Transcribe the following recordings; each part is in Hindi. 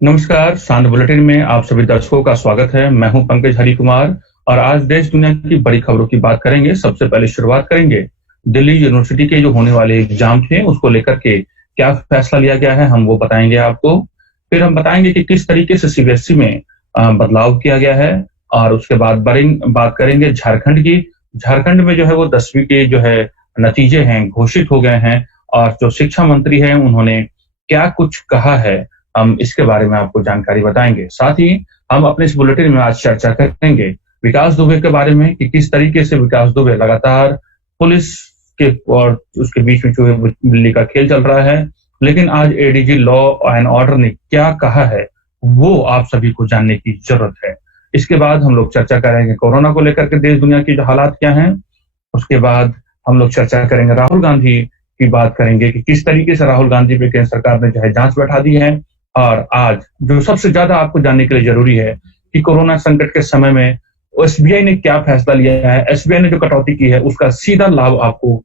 नमस्कार, शांत बुलेटिन में आप सभी दर्शकों का स्वागत है। मैं हूं पंकज हरि कुमार और आज देश दुनिया की बड़ी खबरों की बात करेंगे। सबसे पहले शुरुआत करेंगे दिल्ली यूनिवर्सिटी के जो होने वाले एग्जाम थे उसको लेकर के क्या फैसला लिया गया है, हम वो बताएंगे आपको। फिर हम बताएंगे कि किस तरीके से सीबीएसई में बदलाव किया गया है और उसके बाद बात करेंगे झारखंड की। झारखंड में जो है वो 10वीं के जो है नतीजे हैं घोषित हो गए हैं और जो शिक्षा मंत्री हैं उन्होंने क्या कुछ कहा है, हम इसके बारे में आपको जानकारी बताएंगे। साथ ही हम अपने इस बुलेटिन में आज चर्चा करेंगे विकास दुबे के बारे में कि किस तरीके से विकास दुबे लगातार पुलिस के और उसके बीच में चूहे बिल्ली का खेल चल रहा है, लेकिन आज एडीजी लॉ एंड ऑर्डर ने क्या कहा है वो आप सभी को जानने की जरूरत है। इसके बाद हम लोग चर्चा करेंगे कोरोना को लेकर के देश दुनिया की जो हालात क्या हैं। उसके बाद हम लोग चर्चा करेंगे राहुल गांधी की, बात करेंगे कि किस तरीके से राहुल गांधी पे केंद्र सरकार ने जो है जांच बैठा दी है। और आज जो सबसे ज्यादा आपको जानने के लिए जरूरी है कि कोरोना संकट के समय में एसबीआई ने क्या फैसला लिया है, एसबीआई ने जो कटौती की है उसका सीधा लाभ आपको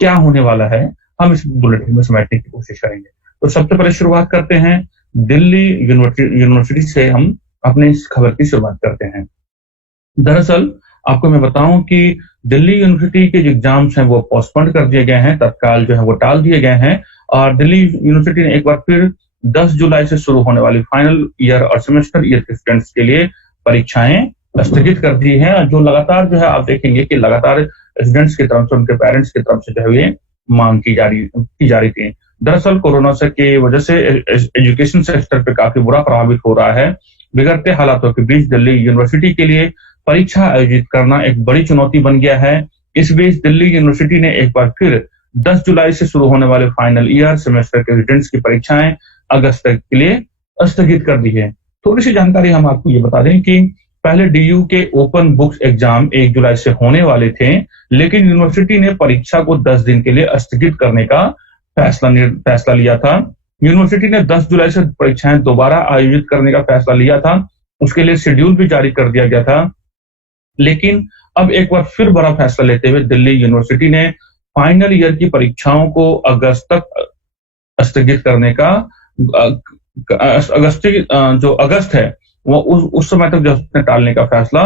क्या होने वाला है, हम इस बुलेटिन में समेटने की कोशिश करेंगे। तो सबसे पहले शुरुआत करते हैं दिल्ली यूनिवर्सिटी से। हम अपने इस खबर की शुरुआत करते हैं। दरअसल आपको मैं बताऊं कि दिल्ली यूनिवर्सिटी के जो एग्जाम्स हैं वो पोस्टपोन कर दिए गए हैं, तत्काल जो है वो टाल दिए गए हैं और दिल्ली यूनिवर्सिटी ने एक बार फिर 10 जुलाई से शुरू होने वाली फाइनल ईयर और सेमेस्टर ईयर के स्टूडेंट्स के लिए परीक्षाएं स्थगित कर दी है। जो लगातार जो है आप देखेंगे कि लगातार स्टूडेंट्स की तरफ से, उनके पेरेंट्स की तरफ से जो है ये मांग की जा रही थी। दरअसल कोरोना से की वजह से एजुकेशन सेक्टर पे काफी बुरा प्रभावित हो रहा है। बिगड़ते हालातों के बीच दिल्ली यूनिवर्सिटी के लिए परीक्षा आयोजित करना एक बड़ी चुनौती बन गया है। इस बीच दिल्ली यूनिवर्सिटी ने एक बार फिर 10 जुलाई से शुरू होने वाले फाइनल ईयर सेमेस्टर के स्टूडेंट्स की परीक्षाएं अगस्त तक के लिए स्थगित कर दी है। थोड़ी सी जानकारी हम आपको ये बता दें कि पहले डीयू के ओपन बुक्स एग्जाम 1 जुलाई से होने वाले थे, लेकिन यूनिवर्सिटी ने परीक्षा को 10 दिन के लिए स्थगित करने का फैसला लिया था। यूनिवर्सिटी ने 10 जुलाई से परीक्षाएं दोबारा आयोजित करने का फैसला लिया था, उसके लिए शेड्यूल भी जारी कर दिया गया था। लेकिन अब एक बार फिर बड़ा फैसला लेते हुए दिल्ली यूनिवर्सिटी ने फाइनल ईयर की परीक्षाओं को अगस्त तक स्थगित करने का अगस्त है वो उस समय तक जो उसने टालने का फैसला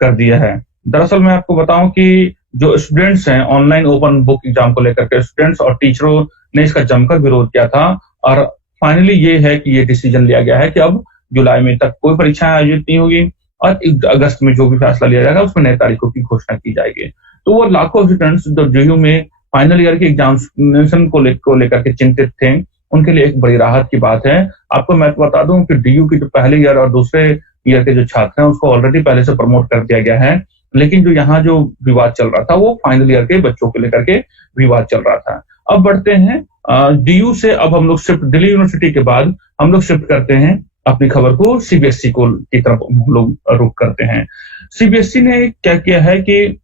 कर दिया है। दरअसल मैं आपको बताऊं कि जो स्टूडेंट्स हैं ऑनलाइन ओपन बुक एग्जाम को लेकर के स्टूडेंट्स और टीचरों ने इसका जमकर विरोध किया था और फाइनली ये है कि ये डिसीजन लिया गया है कि अब जुलाई में तक कोई परीक्षाएं आयोजित नहीं होगी और अगस्त में जो भी फैसला लिया जाएगा उसमें नए तारीखों की घोषणा की जाएगी। तो वो लाखों स्टूडेंट्स जो जेयू में फाइनल ईयर के एग्जामिनेशन को लेकर के चिंतित थे, उनके लिए एक बड़ी राहत की बात है। आपको मैं बता दूं कि डीयू की जो पहले ईयर और दूसरे ईयर के जो छात्र हैं उसको ऑलरेडी पहले से प्रमोट कर दिया गया है, लेकिन जो यहाँ जो विवाद चल रहा था वो फाइनल ईयर के बच्चों को लेकर के विवाद चल रहा था। अब बढ़ते हैं डीयू से, अब हम लोग शिफ्ट दिल्ली यूनिवर्सिटी के बाद हम लोग शिफ्ट करते हैं अपनी खबर को सीबीएसई को की तरफ हम लोग रुख करते हैं। सीबीएसई ने क्या किया है कि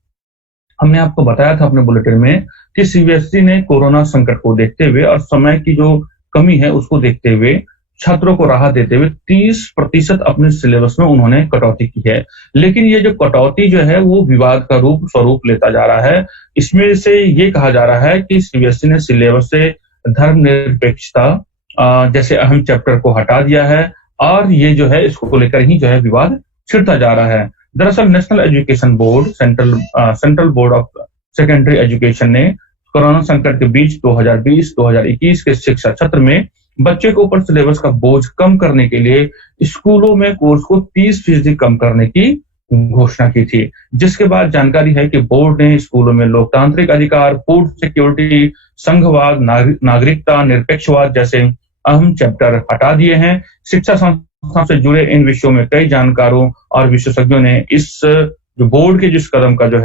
हमने आपको बताया था अपने बुलेटिन में कि सीबीएसई ने कोरोना संकट को देखते हुए और समय की जो कमी है उसको देखते हुए छात्रों को राहत देते हुए 30% अपने सिलेबस में उन्होंने कटौती की है। लेकिन ये जो कटौती जो है वो विवाद का स्वरूप लेता जा रहा है। इसमें से ये कहा जा रहा है कि सीबीएसई ने सिलेबस से धर्मनिरपेक्षता जैसे अहम चैप्टर को हटा दिया है और ये जो है इसको लेकर ही जो है विवाद छिड़ता जा रहा है। दरअसल national education board, central board of secondary education ने कोरोना संकट के बीच 2020-2021 के शिक्षा सत्र में बच्चे के ऊपर सिलेबस का बोझ कम करने के लिए स्कूलों में कोर्स को 30% कम करने की घोषणा की थी, जिसके बाद जानकारी है कि बोर्ड ने स्कूलों में लोकतांत्रिक अधिकार, फूड सिक्योरिटी, संघवाद, नागरिकता, निरपेक्षवाद जैसे अहम चैप्टर हटा दिए हैं। शिक्षा संस्थान से जुड़े इन विषयों में कई जानकारों और विशेषज्ञों ने इस जो बोर्ड के जिस कदम का जो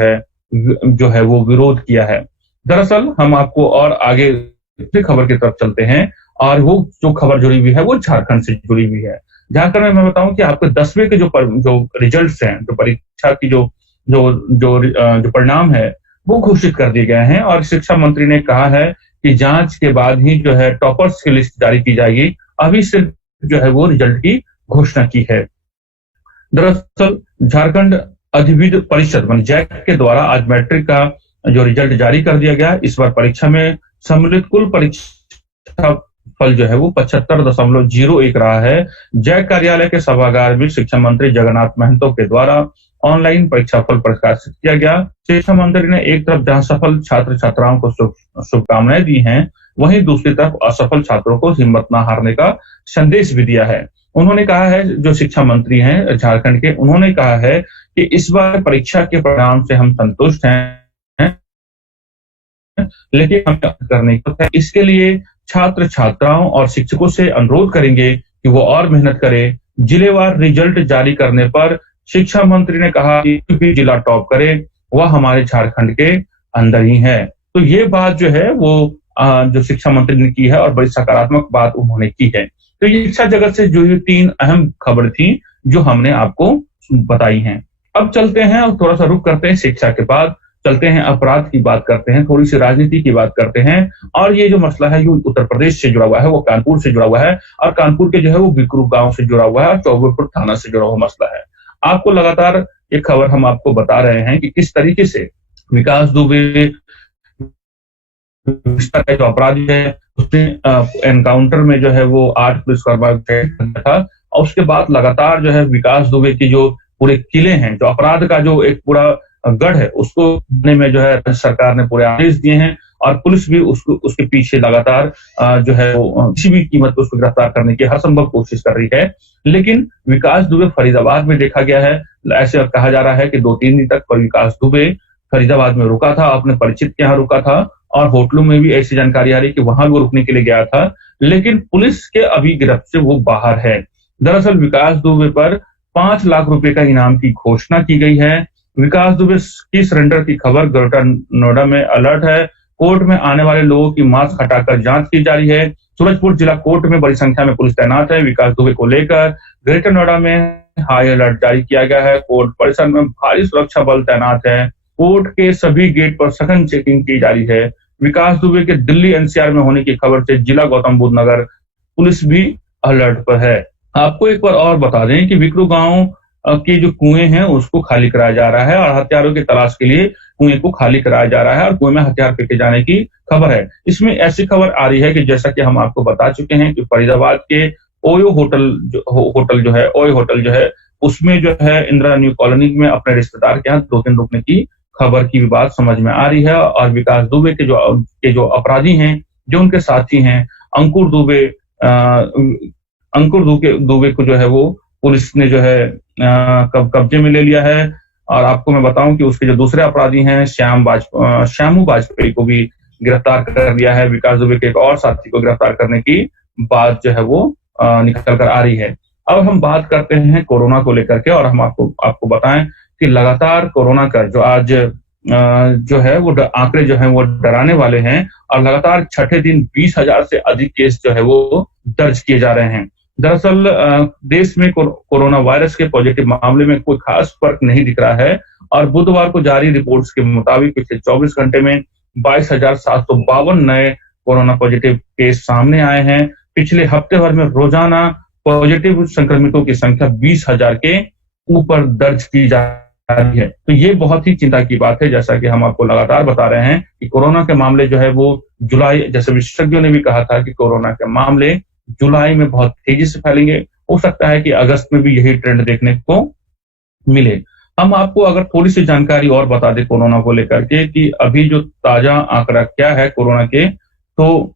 है वो विरोध किया है। दरअसल हम आपको और आगे खबर की तरफ चलते हैं और वो जो खबर जुड़ी हुई है वो झारखंड से जुड़ी हुई है। झारखंड में मैं बताऊं कि आपके 10वीं के जो रिजल्ट्स हैं, जो परीक्षा की जो परिणाम है वो घोषित कर दिए गए हैं और शिक्षा मंत्री ने कहा है कि जांच के बाद ही जो है टॉपर्स की लिस्ट जारी की जाएगी। अभी सिर्फ जो है वो रिजल्ट की घोषणा की है। दरअसल झारखंड अधिविद्य परिषद जैक के द्वारा आज मैट्रिक का जो रिजल्ट जारी कर दिया गया। इस बार परीक्षा में सम्मिलित कुल परीक्षा फल जो है वो 75.01 रहा है। जय कार्यालय के सभागार में शिक्षा मंत्री जगन्नाथ महतो के द्वारा ऑनलाइन परीक्षाफल प्रकाशित किया गया। शिक्षा मंत्री ने एक तरफ जहां सफल छात्र छात्राओं को शुभकामनाएं दी हैं, वहीं दूसरी तरफ असफल छात्रों को हिम्मत न हारने का संदेश भी दिया है। उन्होंने कहा है, जो शिक्षा मंत्री हैं झारखंड के, उन्होंने कहा है कि इस बार परीक्षा के परिणाम से हम संतुष्ट हैं, लेकिन हमें करने की इसके लिए छात्र छात्राओं और शिक्षकों से अनुरोध करेंगे कि वो और मेहनत करें। जिलेवार रिजल्ट जारी करने पर शिक्षा मंत्री ने कहा कि भी जिला टॉप करे वह हमारे झारखंड के अंदर ही है। तो ये बात जो है वो जो शिक्षा मंत्री ने की है और बड़ी सकारात्मक बात उन्होंने की है। तो ये शिक्षा जगत से जुड़ी 3 अहम खबर थी जो हमने आपको बताई हैं। अब चलते हैं और थोड़ा सा रुक करते हैं, शिक्षा के बाद चलते हैं अपराध की बात करते हैं, थोड़ी सी राजनीति की बात करते हैं। और ये जो मसला है ये उत्तर प्रदेश से जुड़ा हुआ है, वो कानपुर से जुड़ा हुआ है और कानपुर के जो है वो बिकरू गांव से जुड़ा हुआ है और चौबेपुर थाना से जुड़ा हुआ मसला है। आपको लगातार एक खबर हम आपको बता रहे हैं कि किस तरीके से विकास दुबे जो अपराधी है उसने एनकाउंटर में जो है वो 8 पुलिसकर्मियों को था और उसके बाद लगातार जो है विकास दुबे की जो पूरे किले हैं, जो अपराध का जो एक पूरा गढ़ है, उसको में जो है राज्य सरकार ने पूरे आदेश दिए हैं और पुलिस भी उसके पीछे लगातार जो है वो किसी भी कीमत पर उसको गिरफ्तार करने की हर संभव कोशिश कर रही है। लेकिन विकास दुबे फरीदाबाद में देखा गया है। ऐसे कहा जा रहा है कि 2-3 दिन तक विकास दुबे फरीदाबाद में रुका था, अपने परिचित के यहाँ रुका था और होटलों में भी ऐसी जानकारी आ रही कि वहां भी वो रुकने के लिए गया था, लेकिन पुलिस के अभी गिरफ्त से वो बाहर है। दरअसल विकास दुबे पर 5 लाख रुपए का इनाम की घोषणा की गई है। विकास दुबे की सरेंडर की खबर ग्रेटर नोएडा में अलर्ट है। कोर्ट में आने वाले लोगों की मास्क हटाकर जांच की जा रही है। सूरजपुर जिला कोर्ट में बड़ी संख्या में पुलिस तैनात है। विकास दुबे को लेकर ग्रेटर नोएडा में हाई अलर्ट जारी किया गया है। कोर्ट परिसर में भारी सुरक्षा बल तैनात है। कोर्ट के सभी गेट पर सघन चेकिंग की जा रही है। विकास दुबे के दिल्ली एनसीआर में होने की खबर से जिला गौतम बुद्ध नगर पुलिस भी अलर्ट पर है। आपको एक बार और बता दें कि विकरू गांव के जो कुएं हैं उसको खाली कराया जा रहा है और हथियारों की तलाश के लिए कुएं को खाली कराया जा रहा है और कुएं में हथियार फेंके जाने की खबर है। इसमें ऐसी खबर आ रही है कि जैसा कि हम आपको बता चुके हैं कि फरीदाबाद के ओयो होटल जो है उसमें जो है इंदिरा न्यू कॉलोनी में अपने रिश्तेदार के यहाँ 2 दिन रुकने की खबर की भी बात समझ में आ रही है। और विकास दुबे के जो अपराधी हैं, जो उनके साथी हैं, अंकुर दुबे को जो है वो पुलिस ने जो है कब्जे में ले लिया है। और आपको मैं बताऊं कि उसके जो दूसरे अपराधी हैं श्यामू वाजपेयी को भी गिरफ्तार कर लिया है। विकास दुबे के एक और साथी को गिरफ्तार करने की बात जो है वो निकल कर आ रही है। अब हम बात करते हैं कोरोना को लेकर के और हम आपको बताएं कि लगातार कोरोना का जो आज जो है वो आंकड़े जो हैं वो डराने वाले हैं और लगातार छठे दिन 20,000 से अधिक केस जो है वो दर्ज किए जा रहे हैं। दरअसल देश में कोरोना वायरस के पॉजिटिव मामले में कोई खास फर्क नहीं दिख रहा है और बुधवार को जारी रिपोर्ट्स के मुताबिक पिछले 24 घंटे में 22,752 नए कोरोना पॉजिटिव केस सामने आए हैं। पिछले हफ्ते भर में रोजाना पॉजिटिव संक्रमितों की संख्या 20,000 के ऊपर दर्ज की जा रही है। तो ये बहुत ही चिंता की बात है। जैसा कि हम आपको लगातार बता रहे हैं कि कोरोना के मामले जो है वो जुलाई, जैसे विशेषज्ञों ने भी कहा था कि कोरोना के मामले जुलाई में बहुत तेजी से फैलेंगे। हो सकता है कि अगस्त में भी यही ट्रेंड देखने को मिले। हम आपको अगर थोड़ी सी जानकारी और बता दें कोरोना को लेकर के कि अभी जो ताजा आंकड़ा क्या है कोरोना के, तो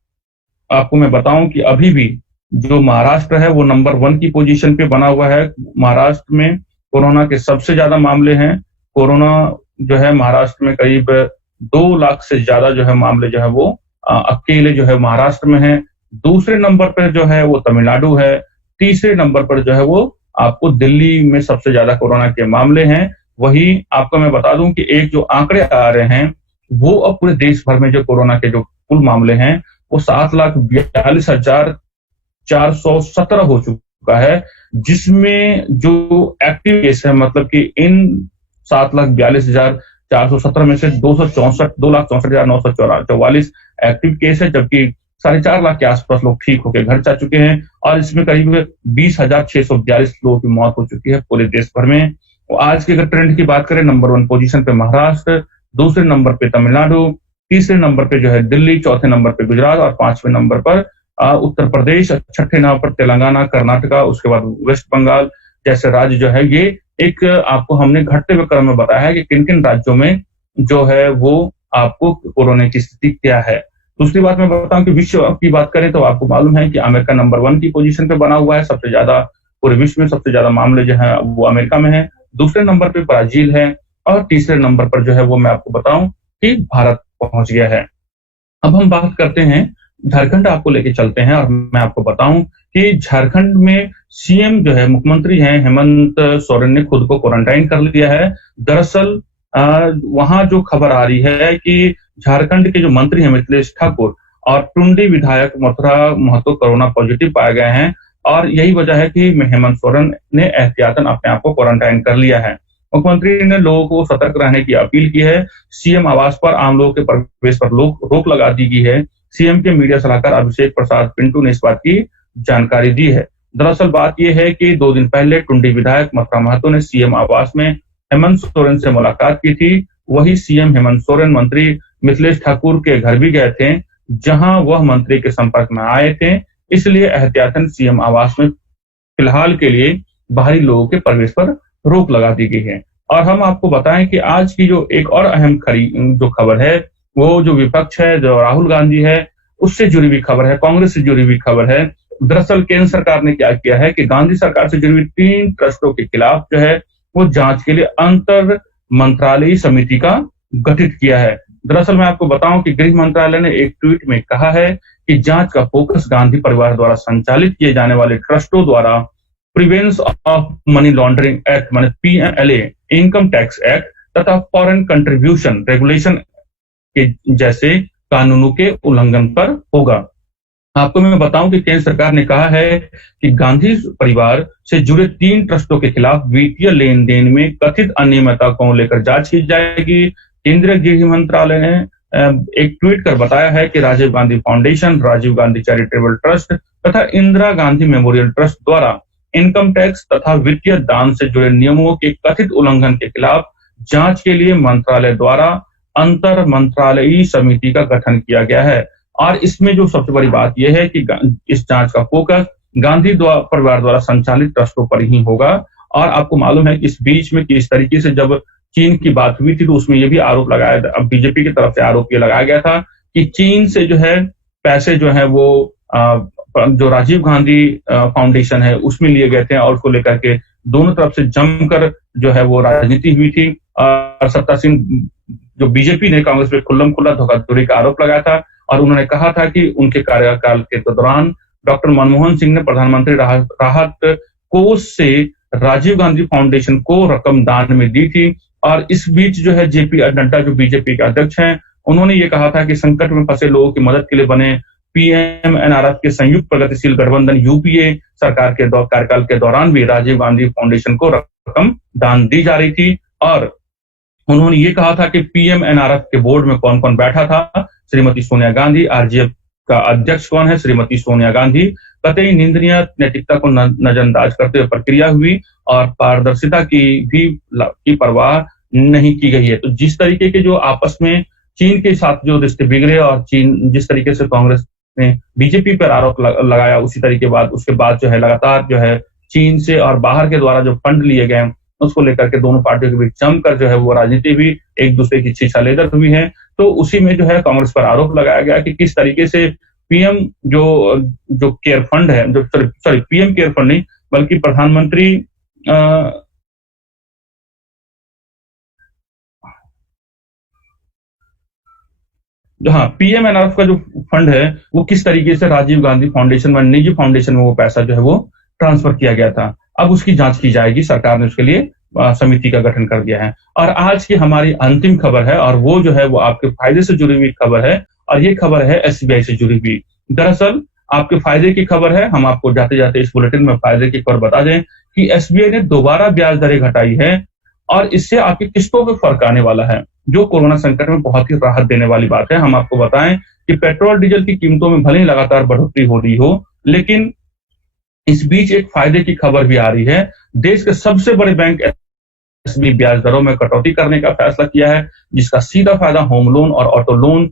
आपको मैं बताऊं कि अभी भी जो महाराष्ट्र है वो नंबर 1 की पोजीशन पे बना हुआ है। महाराष्ट्र में कोरोना के सबसे ज्यादा मामले हैं। कोरोना जो है महाराष्ट्र में करीब 2 लाख से ज्यादा जो है मामले जो है वो अकेले जो है महाराष्ट्र में है। दूसरे नंबर पर जो है वो तमिलनाडु है। तीसरे नंबर पर जो है वो आपको दिल्ली में सबसे ज्यादा कोरोना के मामले हैं। वही आपको मैं बता दूं कि एक जो आंकड़े आ रहे हैं वो अब पूरे देश भर में जो कोरोना के जो कुल मामले हैं वो 7,42,417 हो चुका है, जिसमें जो एक्टिव केस है मतलब कि इन 7,42,417 में से 2,64,944 एक्टिव केस है, जबकि 4.5 लाख के आसपास लोग ठीक होकर घर जा चुके हैं और इसमें करीब 20,642 लोगों की मौत हो चुकी है पूरे देश भर में। आज के अगर ट्रेंड की बात करें, नंबर 1 पोजीशन पे महाराष्ट्र, दूसरे नंबर पे तमिलनाडु, तीसरे नंबर पे जो है दिल्ली, चौथे नंबर पे गुजरात और 5वें नंबर पर उत्तर प्रदेश, छठे नंबर पर तेलंगाना, कर्नाटका, उसके बाद वेस्ट बंगाल जैसे राज्य जो है, ये एक आपको हमने घटते हुए क्रम में बताया है कि किन-किन राज्यों में जो है वो आपको कोरोना की स्थिति क्या है। दूसरी बात मैं बताऊँ कि विश्व की बात करें तो आपको मालूम है कि अमेरिका नंबर 1 की पोज़ीशन पे बना हुआ है, सबसे ज़्यादा पूरे विश्व में सबसे ज़्यादा मामले जो हैं वो अमेरिका में हैं। दूसरे नंबर पे ब्राज़ील है और तीसरे नंबर पर जो है वो मैं आपको बताऊँ कि भारत पहुँच गया है। अब हम बात करते हैं, झारखंड आपको लेके चलते हैं और मैं आपको बताऊं कि झारखंड में सीएम जो है, मुख्यमंत्री हैं हेमंत सोरेन ने खुद को क्वारंटाइन कर लिया है। दरअसल वहां जो खबर आ रही है कि झारखंड के जो मंत्री हैं मिथिलेश ठाकुर और टुंडी विधायक मथुरा महतो कोरोना पॉजिटिव पाए गए हैं और यही वजह है कि हेमंत सोरेन ने एहतियातन अपने आप को क्वारंटाइन कर लिया है। मुख्यमंत्री ने लोगों को सतर्क रहने की अपील की है। सीएम आवास पर आम लोगों के प्रवेश पर रोक लगा दी गई है। सीएम के मीडिया सलाहकार अभिषेक प्रसाद पिंटू ने इस बात की जानकारी दी है। दरअसल बात यह है कि 2 दिन पहले टुंडी विधायक मथुरा महतो ने सीएम आवास में हेमंत सोरेन से मुलाकात की थी। वही सीएम हेमंत सोरेन मंत्री मिथिलेश ठाकुर के घर भी गए थे, जहां वह मंत्री के संपर्क में आए थे। इसलिए एहतियातन सीएम आवास में फिलहाल के लिए बाहरी लोगों के प्रवेश पर रोक लगा दी गई है। और हम आपको बताएं कि आज की जो एक और अहम जो खबर है, वो जो विपक्ष है, जो राहुल गांधी है, उससे जुड़ी हुई खबर है, कांग्रेस से जुड़ी हुई खबर है। दरअसल केंद्र सरकार ने क्या किया है कि गांधी सरकार से जुड़ी हुई 3 ट्रस्टों के खिलाफ जो है वो जांच के लिए अंतर मंत्रालयी समिति का गठित किया है। दरअसल मैं आपको बताऊं कि गृह मंत्रालय ने एक ट्वीट में कहा है कि जांच का फोकस गांधी परिवार द्वारा संचालित किए जाने वाले ट्रस्टों द्वारा prevention of money laundering act माने पीएमएलए, इनकम टैक्स एक्ट तथा फॉरेन कंट्रीब्यूशन रेगुलेशन के जैसे कानूनों के उल्लंघन पर होगा। आपको मैं बताऊं कि केंद्र सरकार ने कहा है कि गांधी परिवार से जुड़े 3 ट्रस्टों के खिलाफ वित्तीय लेन देन में कथित अनियमितता को लेकर जांच की जाएगी। केंद्रीय गृह मंत्रालय ने एक ट्वीट कर बताया है कि Rajiv Gandhi foundation, Rajiv Gandhi charitable trust तथा इंदिरा गांधी मेमोरियल ट्रस्ट द्वारा इनकम टैक्स तथा वित्तीय दान से जुड़े नियमों के कथित उल्लंघन के खिलाफ जांच के लिए मंत्रालय द्वारा अंतर मंत्रालयी समिति का गठन किया गया है। और इसमें जो सबसे बड़ी बात यह है कि इस जांच का फोकस गांधी परिवार द्वारा संचालित ट्रस्टों पर ही होगा। और आपको मालूम है कि इस बीच में किस तरीके से जब चीन की बात हुई थी तो उसमें यह भी आरोप लगाया, अब बीजेपी की तरफ से आरोप ये लगाया गया था कि चीन से जो है पैसे जो है वो जो राजीव गांधी फाउंडेशन है उसमें लिए गए थे और उसको लेकर के दोनों तरफ से जमकर जो है वो राजनीति हुई थी। और सत्ता सिंह जो बीजेपी ने कांग्रेस पे खुल्लम खुल्ला धोखाधड़ी का आरोप लगाया था और उन्होंने कहा था कि उनके कार्यकाल के दौरान डॉक्टर मनमोहन सिंह ने प्रधानमंत्री राहत कोष से राजीव गांधी फाउंडेशन को रकम दान में दी थी। और इस बीच जो है जेपी नड्डा जो बीजेपी के अध्यक्ष हैं, उन्होंने ये कहा था कि संकट में फंसे लोगों की मदद के लिए बने पीएमएनआरएफ के संयुक्त प्रगतिशील गठबंधन यूपीए सरकार के कार्यकाल के दौरान भी राजीव गांधी फाउंडेशन को रकम दान दी जा रही थी। और उन्होंने ये कहा था कि पीएमएनआरएफ के बोर्ड में कौन कौन बैठा था, श्रीमती सोनिया गांधी, आरजेएफ का अध्यक्ष कौन है, श्रीमती सोनिया गांधी। कतई निंदनीय नैतिकता को नजरअंदाज करते हुए प्रक्रिया हुई और पारदर्शिता की परवाह नहीं की गई है। तो जिस तरीके के जो आपस में चीन के साथ जो रिश्ते बिगड़े और चीन जिस तरीके से कांग्रेस ने बीजेपी पर आरोप लगाया, उसी तरीके उसके बाद जो है लगातार जो है चीन से और बाहर के द्वारा जो फंड लिए गए उसको लेकर के दोनों पार्टियों के बीच जमकर जो है वो राजनीति भी एक दूसरे की छीछालेदर हुई है। तो उसी में जो है कांग्रेस पर आरोप लगाया गया कि किस तरीके से पीएम जो केयर फंड है, जो सॉरी पीएम केयर फंड नहीं बल्कि प्रधानमंत्री पीएमएनआरएफ का जो फंड है वो किस तरीके से राजीव गांधी फाउंडेशन व निजी फाउंडेशन में वो पैसा जो है वो ट्रांसफर किया गया था। अब उसकी जांच की जाएगी, सरकार ने उसके लिए समिति का गठन कर दिया है। और आज की हमारी अंतिम खबर है और वो जो है वो आपके फायदे से जुड़ी हुई खबर है और ये खबर है एसबीआई से जुड़ी हुई। दरअसल आपके फायदे की खबर है, हम आपको जाते जाते इस बुलेटिन में फायदे की खबर बता दें कि एसबीआई ने दोबारा ब्याज दरें घटाई है और इससे आपकी किस्तों पे फर्क आने वाला है, जो कोरोना संकट में बहुत ही राहत देने वाली बात है। हम आपको बताएं कि पेट्रोल डीजल की कीमतों में भले ही लगातार बढ़ोतरी हो रही हो, लेकिन इस बीच एक फायदे की खबर भी आ रही है। देश के सबसे बड़े बैंक एसबीआई ब्याज दरों में कटौती करने का फैसला किया है, जिसका सीधा फायदा होम लोन और ऑटो लोन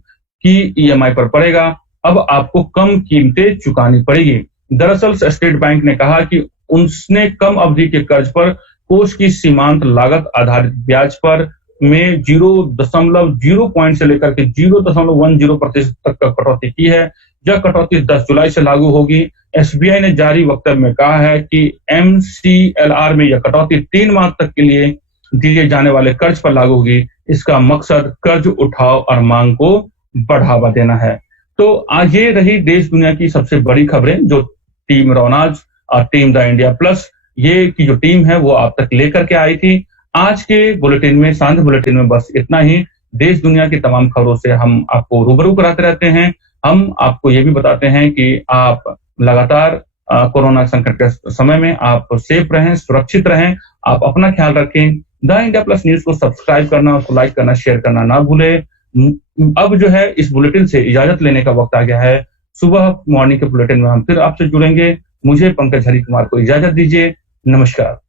की ईएमआई पर पड़ेगा। अब आपको कम कीमतें चुकानी पड़ेगी। दरअसल स्टेट बैंक ने कहा कि उसने कम अवधि के कर्ज पर कोष की सीमांत लागत आधारित ब्याज पर में 0.0 पॉइंट से लेकर के 0.10% तक का कटौती की है। यह कटौती 10 जुलाई से लागू होगी। एसबीआई ने जारी वक्तव्य में कहा है कि एमसीएलआर में यह कटौती 3 माह तक के लिए दिए जाने वाले कर्ज पर लागू होगी। इसका मकसद कर्ज उठाव और मांग को बढ़ावा देना है। तो आज ये रही देश दुनिया की सबसे बड़ी खबरें जो टीम रौनाज और टीम द इंडिया प्लस ये की जो टीम है वो आप तक लेकर के आई थी। आज के बुलेटिन में, सांझ बुलेटिन में बस इतना ही। देश दुनिया की तमाम खबरों से हम आपको रूबरू कराते रहते हैं। हम आपको ये भी बताते हैं कि आप लगातार कोरोना संकट के समय में आप सेफ रहें, सुरक्षित रहें, आप अपना ख्याल रखें। द इंडिया प्लस न्यूज को सब्सक्राइब करना, उसको लाइक करना, शेयर करना ना भूलें। अब जो है इस बुलेटिन से इजाजत लेने का वक्त आ गया है। सुबह मॉर्निंग के बुलेटिन में हम फिर आपसे जुड़ेंगे। मुझे पंकज हरी कुमार को इजाजत दीजिए। नमस्कार।